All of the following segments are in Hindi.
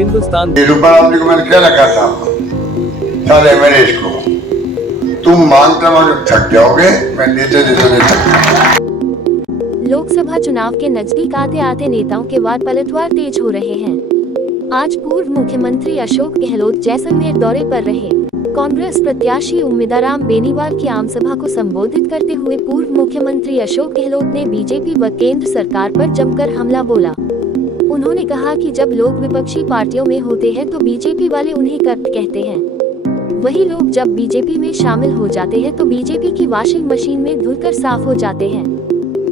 हिंदुस्तान। रूपाराम जी को मैंने क्या रखा था, साले मैंने इसको, तुम मांगते मांगते थक जाओगे, मैं देते देते नहीं थक। लोकसभा चुनाव के नजदीक आते आते नेताओं के वार पलटवार तेज हो रहे हैं। आज पूर्व मुख्यमंत्री अशोक गहलोत जैसलमेर दौरे पर रहे। कांग्रेस प्रत्याशी उम्मीदराम बेनीवाल की आमसभा को संबोधित करते हुए पूर्व मुख्यमंत्री अशोक गहलोत ने बीजेपी व केंद्र सरकार पर जमकर हमला बोला। उन्होंने कहा कि जब लोग विपक्षी पार्टियों में होते हैं तो बीजेपी वाले उन्हें कट कहते हैं, वही लोग जब बीजेपी में शामिल हो जाते हैं तो बीजेपी की वॉशिंग मशीन में धुलकर साफ हो जाते हैं।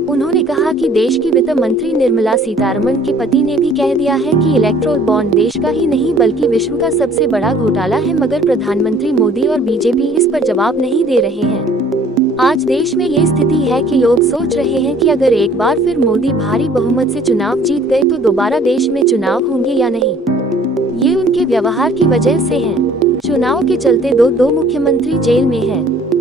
उन्होंने कहा कि देश की वित्त मंत्री निर्मला सीतारमण के पति ने भी कह दिया है कि इलेक्ट्रोल बॉन्ड देश का ही नहीं बल्कि विश्व का सबसे बड़ा घोटाला है, मगर प्रधानमंत्री मोदी और बीजेपी इस पर जवाब नहीं दे रहे हैं। आज देश में ये स्थिति है कि लोग सोच रहे हैं कि अगर एक बार फिर मोदी भारी बहुमत से चुनाव जीत गए तो दोबारा देश में चुनाव होंगे या नहीं। ये उनके व्यवहार की वजह से है। चुनाव के चलते दो मुख्यमंत्री जेल में है।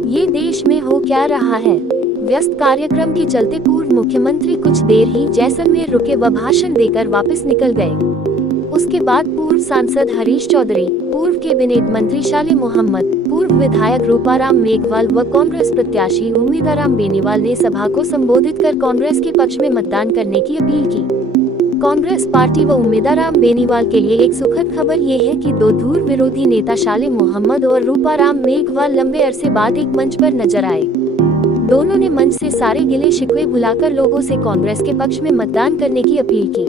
ये देश में हो क्या रहा है। व्यस्त कार्यक्रम के चलते पूर्व मुख्यमंत्री कुछ देर ही जैसलमेर रुके व भाषण देकर वापस निकल गए। उसके बाद पूर्व सांसद हरीश चौधरी, पूर्व कैबिनेट मंत्री शाले मोहम्मद, पूर्व विधायक रूपाराम मेघवाल व कांग्रेस प्रत्याशी उम्मीदराम बेनीवाल ने सभा को संबोधित कर कांग्रेस के पक्ष में मतदान करने की अपील की। कांग्रेस पार्टी व उम्मीदराम बेनीवाल के लिए एक सुखद खबर ये है कि दो धुर विरोधी नेता शाले मोहम्मद और रूपाराम मेघवाल लंबे अरसे बाद एक मंच पर नजर आए। दोनों ने मंच से सारे गिले शिकवे भुलाकर लोगों से कांग्रेस के पक्ष में मतदान करने की अपील की।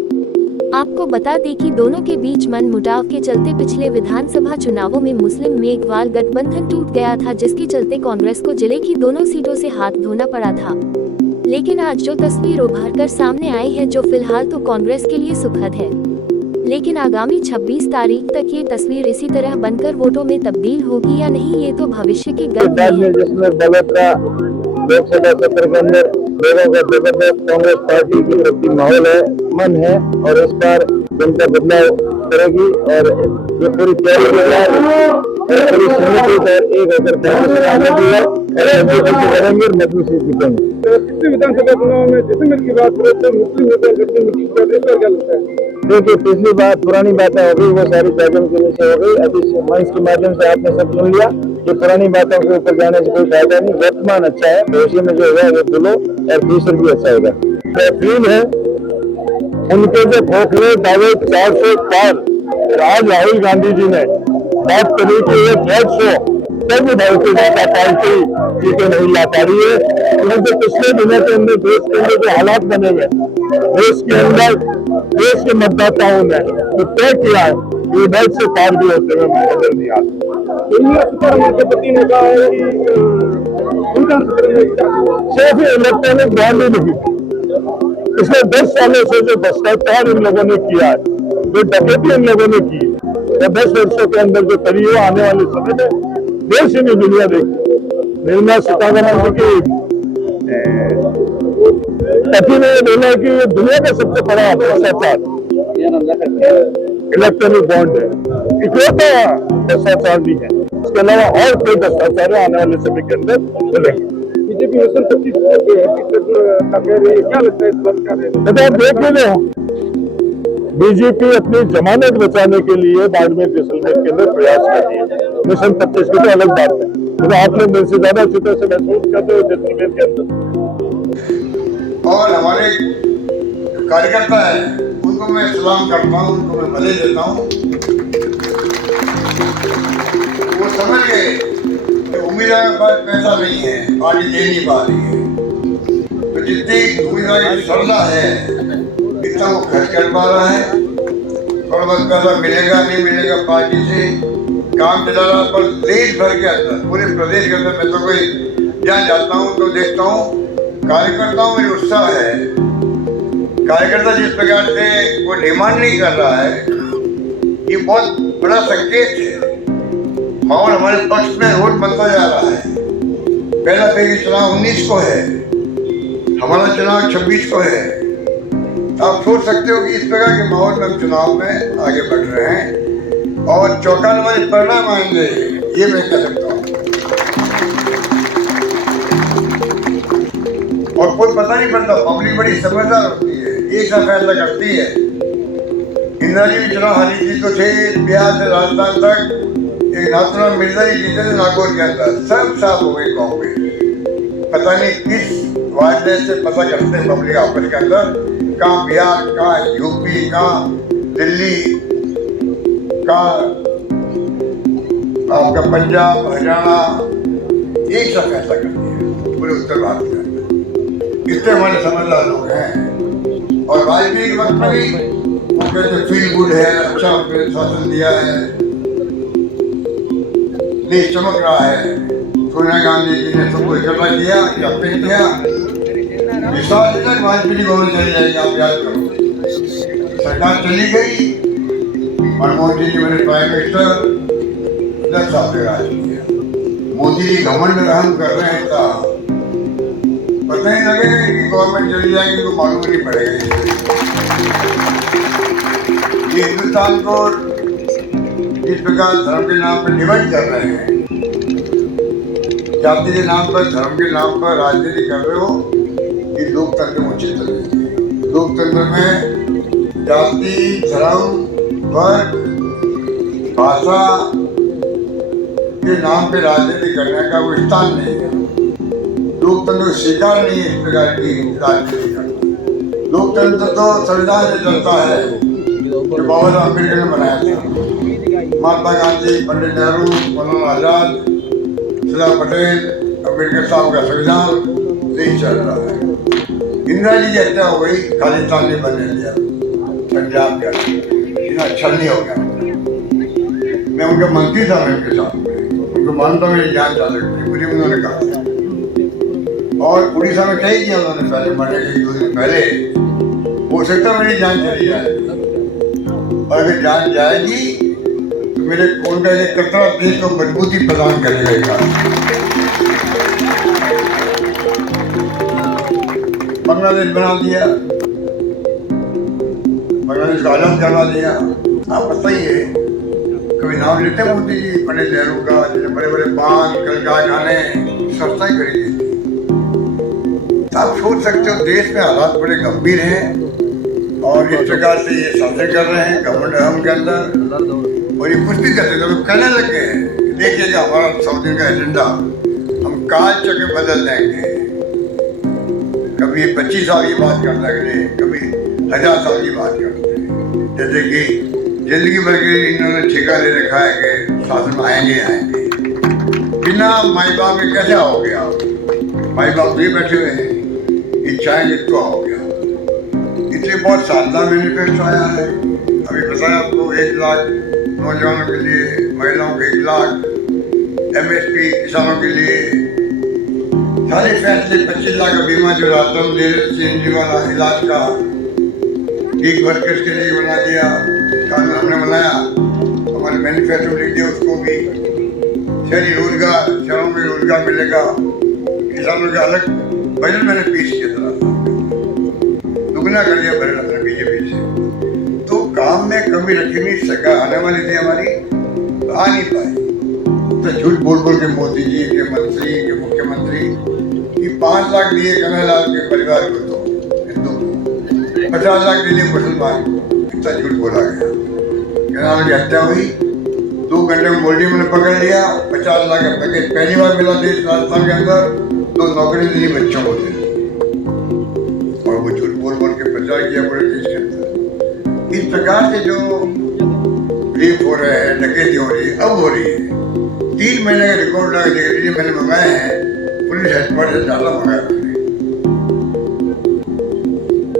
आपको बता दें कि दोनों के बीच मनमुटाव के चलते पिछले विधानसभा चुनावों में मुस्लिम मेघवाल गठबंधन टूट गया था, जिसके चलते कांग्रेस को जिले की दोनों सीटों से हाथ धोना पड़ा था। लेकिन आज जो तस्वीर उभर कर सामने आई है, जो फिलहाल तो कांग्रेस के लिए सुखद है, लेकिन आगामी 26 तारीख तक ये तस्वीर इसी तरह बनकर वोटों में तब्दील होगी या नहीं, ये तो भविष्य के गर्भ है। लोकसभा सत्र के अंदर लोगों का जबरदस्त कांग्रेस पार्टी के प्रति माहौल है, मन है, और इस बार जनता बदलाव करेगी और ये पूरी पूरी समिति पर एक होकर करेंगे और मजबूत से जीतेंगे। पिछले विधानसभा चुनाव में जैसलमेर की बात करें तो मुस्लिम नेता गठबंधन क्या लगता है? देखिए, पिछली बार पुरानी बातें हो गई, वो सारी बैठकों के नीचे हो गई। अभी मंच के माध्यम से आपने सब सुन लिया। ये पुरानी बातों के ऊपर जाने से कोई फायदा नहीं। वर्तमान अच्छा है, भविष्य में जो होगा वो बोलो और फ्यूचर भी अच्छा होगा। बेहतरीन है उनके जो खोखले दावे 400 पार। आज राहुल गांधी जी ने बात करी कि ये 150 तब भारतीय जनता पार्टी सीटें नहीं ला पा रही है, क्योंकि पिछले दिनों के अंदर देश के अंदर जो हालात बने हुए, देश के अंदर देश के मतदाताओं ने तो तय किया है कि 1 से पार भी होते हुए नजर नहीं आता। पति ने कहा है कि सिर्फ इलेक्ट्रॉनिक बॉन्ड ही नहीं, पिछले 10 सालों से जो भ्रष्टाचार इन लोगों ने किया है, जो डकैती इन लोगों ने की, तो 10 वर्षों के अंदर जो करी हो, आने वाले समय में देश ही नहीं दुनिया देखी। निर्मला सीतारमण जी की पति ने बोला कि ये दुनिया का सबसे बड़ा भ्रष्टाचार इलेक्ट्रॉनिक बॉन्ड है, इकलौता भ्रष्टाचार भी है। इसके अलावा और कोई भ्रष्टाचार आने वाले समय के अंदर मिलेंगे। बीजेपी मिशन 25 का कह रही है, क्या लगता है इस बात का? आप देख रहे हो, बीजेपी अपनी जमानत बचाने के लिए बाड़मेर जैसलमेर के अंदर प्रयास कर रही है। मिशन 25 की तो अलग बात है, तो आप लोग मेरे से ज्यादा अच्छी तरह से महसूस करते हो जैसलमेर के अंदर। और हमारे कार्यकर्ता है उनको मैं सलाम करता हूँ, उनको मैं बधाई देता हूँ। वो समझ गए कि उम्मीदवार के पास पैसा नहीं है, पार्टी दे नहीं पा रही है, तो जितनी उम्मीदवार की श्रद्धा है इतना वो खर्च कर पा रहा है। थोड़ा बहुत पैसा मिलेगा नहीं मिलेगा पार्टी से काम चला रहा, पर देश भर के अंदर, पूरे प्रदेश के अंदर मैं तो कोई जहाँ जाता हूँ तो देखता हूँ कार्यकर्ताओं में उत्साह है। कार्यकर्ता जिस प्रकार से वो डिमांड नहीं कर रहा है, ये बहुत बड़ा संकेत है। माहौल हमारे पक्ष में रोज बनता जा रहा है। पहला फेज चुनाव 19 को है, हमारा चुनाव 26 को है। आप सोच सकते हो कि इस प्रकार के माहौल में हम चुनाव में आगे बढ़ रहे हैं और चौंकाने वाले परिणाम आएंगे, ये मैं कह सकता हूँ। और कोई पता नहीं पड़ता, पब्लिक बड़ी समझदार होती है, एक सा फैसला करती है। इन इंदिरा जी भी चुनाव हारी थी तो थे बिहार से राजस्थान तक एक नाथुराम मिर्जा जी जीते थे नागौर के अंदर, सब साफ हो गई कांग्रेस। पता नहीं किस वायरलेस से पता करते हैं पब्लिक आपस के अंदर, कहाँ बिहार, कहाँ यूपी, कहाँ दिल्ली, कहाँ आपका पंजाब, हरियाणा, एक साथ फैसला कर दिया पूरे उत्तर भारत के अंदर। इतने हमारे समझदार लोग हैं। और वाजपेयी के वक्त में भी वो कहते फील गुड है, अच्छा शासन दिया है, देश चमक रहा है। सोनिया गांधी जी ने सबको इकट्ठा किया, कैंपेन किया, विश्वास तक वाजपेयी गवर्नमेंट चली जाएगी, आप याद करो। सरकार चली गई, मनमोहन जी मैंने प्राइम मिनिस्टर 10 साल से राज किया। मोदी जी घमंड रहम कर रहे हैं, पता नहीं लगेगा कि गवर्नमेंट चली जाएगी तो मालूम नहीं पड़ेगा। ये हिंदुस्तान को जिस प्रकार धर्म के नाम पर डिवाइड कर रहे हैं, जाति के नाम पर, धर्म के नाम पर राजनीति कर रहे हो, ये लोकतंत्र में उचित नहीं है। लोकतंत्र में जाति, धर्म, वर्ग, भाषा के नाम पे राजनीति करने का वो स्थान नहीं है। लोकतंत्र स्वीकार नहीं है इस प्रकार की राजनीति करना। लोकतंत्र तो संविधान से चलता है जो बाबा साहब अम्बेडकर ने बनाया था। महात्मा गांधी, पंडित नेहरू, मौलाना आजाद, सरदार पटेल, अम्बेडकर साहब का संविधान नहीं चल रहा है। इंदिरा जी की हत्या हो गई, खालिस्तान ने बने लिया पंजाब का, इतना अच्छा नहीं हो गया। मैं उनका मंत्री था, मैं उनके साथ उनको मानता हूँ, मेरी जान जा सकती पूरी, उन्होंने कहा। और उड़ीसा में कही किया उन्होंने पहले, मरने के 2 दिन पहले, हो सकता मेरी जान चली जाएगी। और अगर जान जाएगी तो मेरे खून का एक कतरा देश को मजबूती प्रदान करेगा। बांग्लादेश बना दिया, बांग्लादेश को आजाद करवा दिया। आप पता ही है, कभी नाम लेते हैं मोदी जी, पंडित नेहरू का, जिन्हें बड़े बड़े बांध, कल कारखाने, संस्थाएं खरीदी थी। तो आप सोच सकते हो देश में हालात बड़े गंभीर हैं और इस प्रकार से ये शासन कर रहे हैं गवर्नमेंट हम के अंदर, और ये कुछ भी करते थे, कहने लग गए हैं देखिएगा हमारा 100 दिन का एजेंडा हम काल चक्र बदल देंगे। कभी 25 साल की बात कर लगे, कभी 1000 साल की बात करते हैं। जैसे कि जिंदगी भर के इन्होंने ठेका ले रखा है कि शासन आएंगे। बिना माई बाप के कैसे आओगे आप? माई बाप भी बैठे हुए हैं, इच्छाएं किसको आओगे? इसलिए बहुत शानदार मैनिफेस्टो आया है। अभी बताया आपको 1 लाख नौजवानों के लिए, महिलाओं को 1 लाख, MSP किसानों के लिए, सारे फैसले, 25 लाख का बीमा जो रातम दे रहे CNG वाला इलाज का, गिग वर्कर्स के लिए बना दिया, कानून हमने बनाया, हमारे मैनिफेस्टो लिख दिया उसको भी। शहरी रोजगार, शहरों में रोजगार मिलेगा, किसानों का अलग बजट मैंने पेश किया था, दुगना कर दिया बजट अपने बीजेपी से। तो काम में कमी रखी नहीं, सरकार आने वाली थी हमारी, तो आ नहीं पाई। तो झूठ बोल बोल के मोदी जी के मंत्री, के मुख्यमंत्री कि 5 लाख दिए कन्हैयालाल के परिवार को, तो हिंदू को 50 लाख दिए मुसलमान को, इतना झूठ बोला गया। कन्हैयालाल की हत्या हुई, 2 घंटे में मोदी मैंने पकड़ लिया, 50 लाख का पैकेज पहली बार मिला देश राजस्थान के अंदर, 2 नौकरी दी बच्चों को दी, और वो झूठ बोल बोल के प्रचार किया पूरे देश के अंदर। इस प्रकार से जो रेप हो रहे हैं, डकैती हो रही है, अब हो रही है। 3 महीने का रिकॉर्ड लगा देखिए, मैंने मंगाए हैं, पुलिस हेडक्वार्टर से ज़्यादा मंगाया मैंने।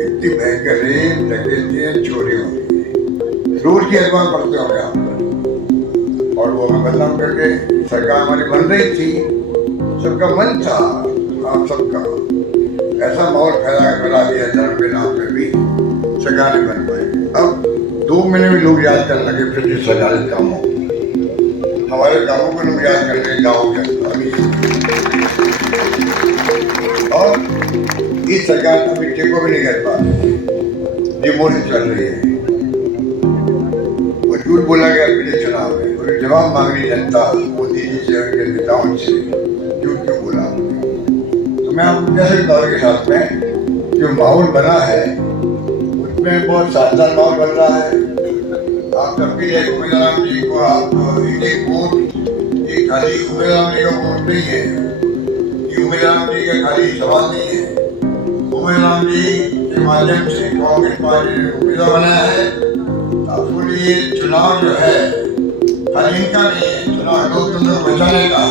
इतनी भयंकर रेप, डकैती, चोरी हो रही है, रोज की अखबार पढ़ते होंगे आप। और वो हमें बदनाम करके सरकार हमारी बन रही थी, सबका मन था, आप सबका ऐसा माहौल फैला दिया धर्म के नाम पे भी, सरकार नहीं बन पाई। अब 2 महीने में लोग याद करने लगे फिर सरकारी कामों, हमारे कामों को लोग याद करने लगे गाँव के अंदर। और इस सरकार को भी टेको भी नहीं कर पा रही, डिमोशन चल रही है। वो झूठ बोला गया पिछले चुनाव में, और जवाब मांग रही जनता मोदी जी से, उनके नेताओं से, झूठ क्यों बोला। तो मैं आपको कैसे बताऊँ के साथ में जो माहौल बना है उसमें बहुत शानदार माहौल बन रहा है। आपका प्रिय उम्मीदवार जी को आप एक वोट ये खाली उम्मीदवार जी का वोट नहीं है, ये उम्मीदवार जी का खाली सवाल नहीं है। उम्मीदवार जी के माध्यम से कांग्रेस पार्टी ने उम्मीदवार बनाया है। अब ये चुनाव जो है खाली इनका नहीं है, चुनाव लोकतंत्र को बचाने का है।